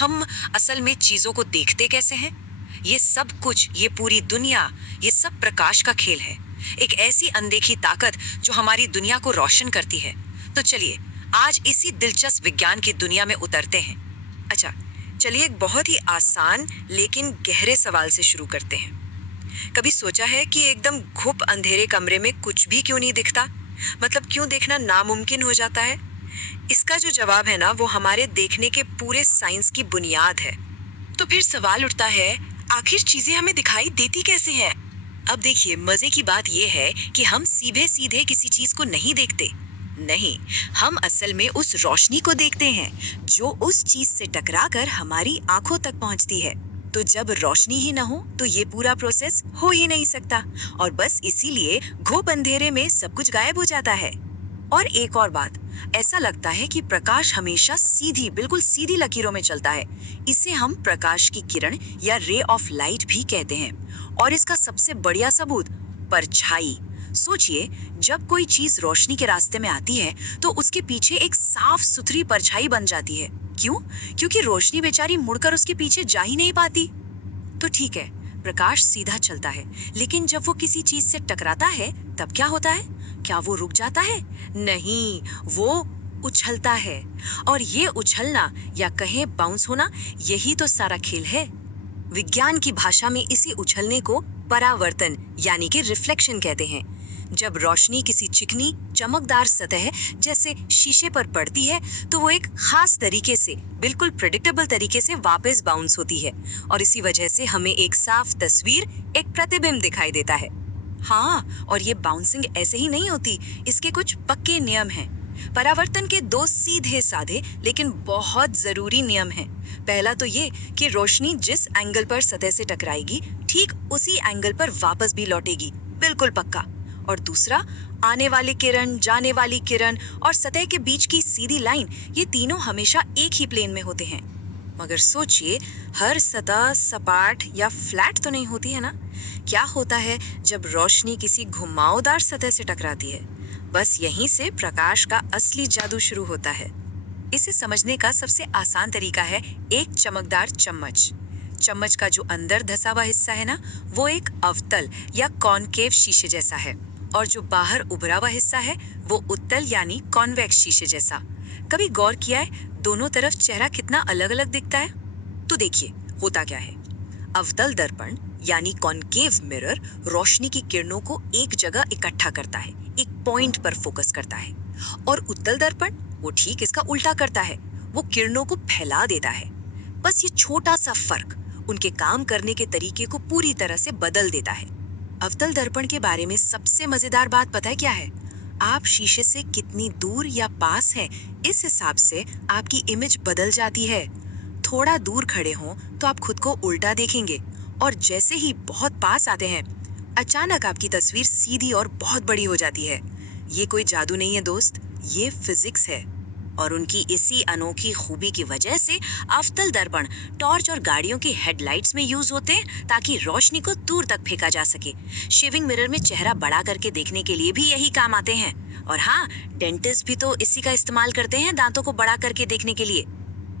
हम असल में चीजों को देखते कैसे हैं? ये सब कुछ, ये पूरी दुनिया, ये सब प्रकाश का खेल है। एक ऐसी अनदेखी ताकत जो हमारी दुनिया को रोशन करती है। तो चलिए आज इसी दिलचस्प विज्ञान की दुनिया में उतरते हैं। अच्छा, चलिए एक बहुत ही आसान लेकिन गहरे सवाल से शुरू करते हैं। कभी सोचा है कि एकदम घुप अंधेरे कमरे में कुछ भी क्यों नहीं दिखता? मतलब क्यों देखना नामुमकिन हो जाता है? इसका जो जवाब है ना, वो हमारे देखने के पूरे साइंस की बुनियाद है। तो फिर सवाल उठता है, आखिर चीजें हमें दिखाई देती कैसे हैं? अब देखिए, मजे की बात यह है कि हम सीधे सीधे किसी चीज को नहीं देखते। नहीं, हम असल में उस रोशनी को देखते हैं जो उस चीज से टकराकर हमारी आंखों तक पहुंचती है। तो जब रोशनी ही ना हो तो ये पूरा प्रोसेस हो ही नहीं सकता, और बस इसीलिए घुप अंधेरे में सब कुछ गायब हो जाता है। और एक और बात, ऐसा लगता है कि प्रकाश हमेशा सीधी, बिल्कुल सीधी लकीरों में चलता है। इसे हम प्रकाश की किरण या रे ऑफ लाइट भी कहते हैं। और इसका सबसे बढ़िया सबूत परछाई। सोचिए, जब कोई चीज रोशनी के रास्ते में आती है तो उसके पीछे एक साफ सुथरी परछाई बन जाती है। क्यों? क्योंकि रोशनी बेचारी मुड़कर उसके पीछे जा ही नहीं पाती। तो ठीक है, प्रकाश सीधा चलता है, लेकिन जब वो किसी चीज से टकराता है तब क्या होता है? क्या वो रुक जाता है? नहीं, वो उछलता है। और ये उछलना या कहें बाउंस होना, यही तो सारा खेल है। विज्ञान की भाषा में इसी उछलने को परावर्तन यानी कि रिफ्लेक्शन कहते हैं। जब रोशनी किसी चिकनी चमकदार सतह जैसे शीशे पर पड़ती है तो वो एक खास तरीके से, बिल्कुल प्रेडिक्टेबल तरीके से वापस बाउंस होती है, और इसी वजह से हमें एक साफ तस्वीर, एक प्रतिबिंब दिखाई देता है। हाँ, और ये बाउंसिंग ऐसे ही नहीं होती, इसके कुछ पक्के नियम हैं। परावर्तन के दो सीधे साधे लेकिन बहुत जरूरी नियम हैं। पहला तो ये कि रोशनी जिस एंगल पर सतह से टकराएगी, ठीक उसी एंगल पर वापस भी लौटेगी, बिल्कुल पक्का। और दूसरा, आने वाली किरण, जाने वाली किरण और सतह के बीच की सीधी लाइन, ये तीनों हमेशा एक ही प्लेन में होते हैं। मगर सोचिए, हर सतह सपाट या फ्लैट तो नहीं होती है ना। क्या होता है जब रोशनी किसी घुमावदार सतह से टकराती है? बस यहीं से प्रकाश का असली जादू शुरू होता है। इसे समझने का सबसे आसान तरीका है एक चमकदार चम्मच। चम्मच का जो अंदर धसा हुआ हिस्सा है ना, वो एक अवतल या कॉनकेव शीशे जैसा है, और जो बाहर उभरा हुआ हिस्सा है वो उत्तल यानी कॉन्वेक्स शीशे जैसा। कभी गौर किया है दोनों तरफ चेहरा कितना अलग अलग दिखता है? तो देखिए, होता क्या है, अवतल दर्पण यानी कॉनकेव मिरर रोशनी की किरणों को एक जगह इकट्ठा करता है, एक पॉइंट पर फोकस करता है। और उत्तल दर्पण वो ठीक इसका उल्टा करता है, वो किरणों को फैला देता है। बस ये छोटा सा फर्क उनके काम करने के तरीके को पूरी तरह से बदल देता है। अवतल दर्पण के बारे में सबसे मजेदार बात पता है क्या है? आप शीशे से कितनी दूर या पास हैं, इस हिसाब से आपकी इमेज बदल जाती है। थोड़ा दूर खड़े हों तो आप खुद को उल्टा देखेंगे, और जैसे ही बहुत पास आते हैं, अचानक आपकी तस्वीर सीधी और बहुत बड़ी हो जाती है। ये कोई जादू नहीं है दोस्त, ये फिजिक्स है। और उनकी इसी अनोखी खूबी की वजह से अवतल दर्पण टॉर्च और गाड़ियों की हेडलाइट्स में यूज होते हैं, ताकि रोशनी को दूर तक फेंका जा सके। शेविंग मिरर में चेहरा बड़ा करके देखने के लिए भी यही काम आते हैं। और हाँ, डेंटिस्ट भी तो इसी का इस्तेमाल करते हैं दांतों को बड़ा करके देखने के लिए।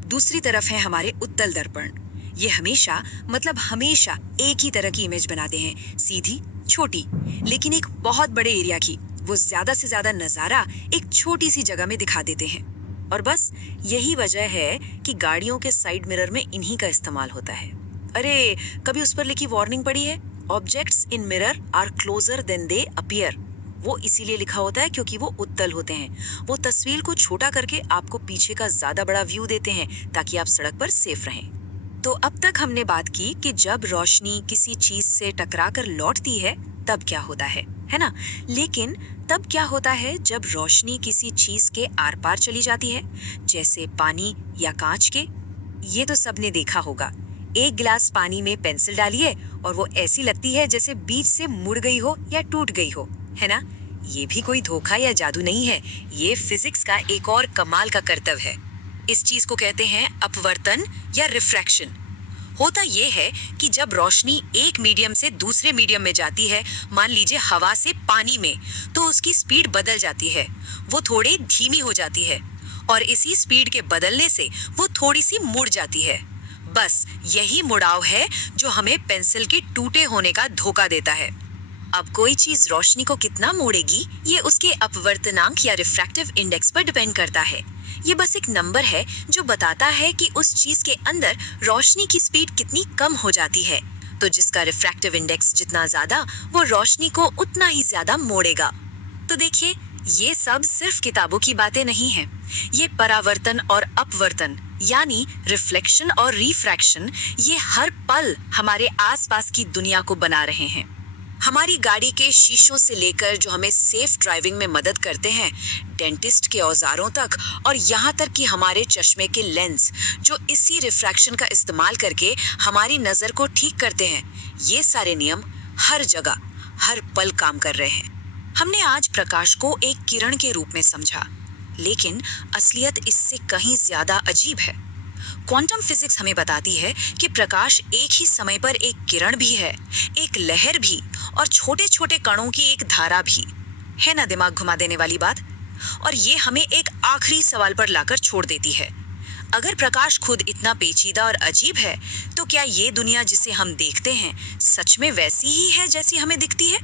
दूसरी तरफ है हमारे उत्तल दर्पण। ये हमेशा, मतलब हमेशा एक ही तरह की इमेज बनाते हैं, सीधी, छोटी, लेकिन एक बहुत बड़े एरिया की। वो ज्यादा से ज्यादा नजारा एक छोटी सी जगह में दिखा देते हैं। और बस यही वजह है कि गाड़ियों के साइड मिरर में इन्हीं का इस्तेमाल होता है। अरे, कभी उस पर लिखी वार्निंग पढ़ी है? Objects in mirror are closer than they appear. वो इसीलिए लिखा होता है क्योंकि वो उत्तल होते हैं। वो तस्वीर को छोटा करके आपको पीछे का ज्यादा बड़ा व्यू देते हैं, ताकि आप सड़क पर सेफ रहें। तो अब तक हमने बात की कि जब रोशनी किसी चीज से टकराकर लौटती है तब क्या होता है ना? लेकिन तब क्या होता है जब रोशनी किसी चीज के आर पार चली जाती है, जैसे पानी या कांच के? ये तो सबने देखा होगा। एक गिलास पानी में पेंसिल डालिए और वो ऐसी लगती है जैसे बीच से मुड़ गई हो या टूट गई हो, है ना? ये भी कोई धोखा या जादू नहीं है, ये फिजिक्स का एक और कमाल का करतब है। इस चीज को कहते हैं अपवर्तन या रिफ्रैक्शन। होता ये है कि जब रोशनी एक मीडियम से दूसरे मीडियम में जाती है, मान लीजिए हवा से पानी में, तो उसकी स्पीड बदल जाती है, वो थोड़ी धीमी हो जाती है, और इसी स्पीड के बदलने से वो थोड़ी सी मुड़ जाती है। बस यही मुड़ाव है जो हमें पेंसिल के टूटे होने का धोखा देता है। अब कोई चीज रोशनी को कितना मोड़ेगी, ये उसके अपवर्तनांक या रिफ्रैक्टिव इंडेक्स पर डिपेंड करता है। ये बस एक नंबर है जो बताता है कि उस चीज के अंदर रोशनी की स्पीड कितनी कम हो जाती है। तो जिसका रिफ्रैक्टिव इंडेक्स जितना ज्यादा, वो रोशनी को उतना ही ज्यादा मोड़ेगा। तो देखिए, ये सब सिर्फ किताबों की बातें नहीं हैं। ये परावर्तन और अपवर्तन यानी रिफ्लेक्शन और रिफ्रैक्शन, ये हर पल हमारे आसपास की दुनिया को बना रहे हैं। हमारी गाड़ी के शीशों से लेकर जो हमें सेफ ड्राइविंग में मदद करते हैं, डेंटिस्ट के औजारों तक, और यहाँ तक कि हमारे चश्मे के लेंस जो इसी रिफ्रैक्शन का इस्तेमाल करके हमारी नज़र को ठीक करते हैं, ये सारे नियम हर जगह हर पल काम कर रहे हैं। हमने आज प्रकाश को एक किरण के रूप में समझा, लेकिन असलियत इससे कहीं ज्यादा अजीब है। क्वांटम फिजिक्स हमें बताती है कि प्रकाश एक ही समय पर एक किरण भी है, एक लहर भी, और छोटे छोटे कणों की एक धारा भी है। ना दिमाग घुमा देने वाली बात। और ये हमें एक आखिरी सवाल पर लाकर छोड़ देती है। अगर प्रकाश खुद इतना पेचीदा और अजीब है, तो क्या ये दुनिया जिसे हम देखते हैं सच में वैसी ही है जैसी हमें दिखती है?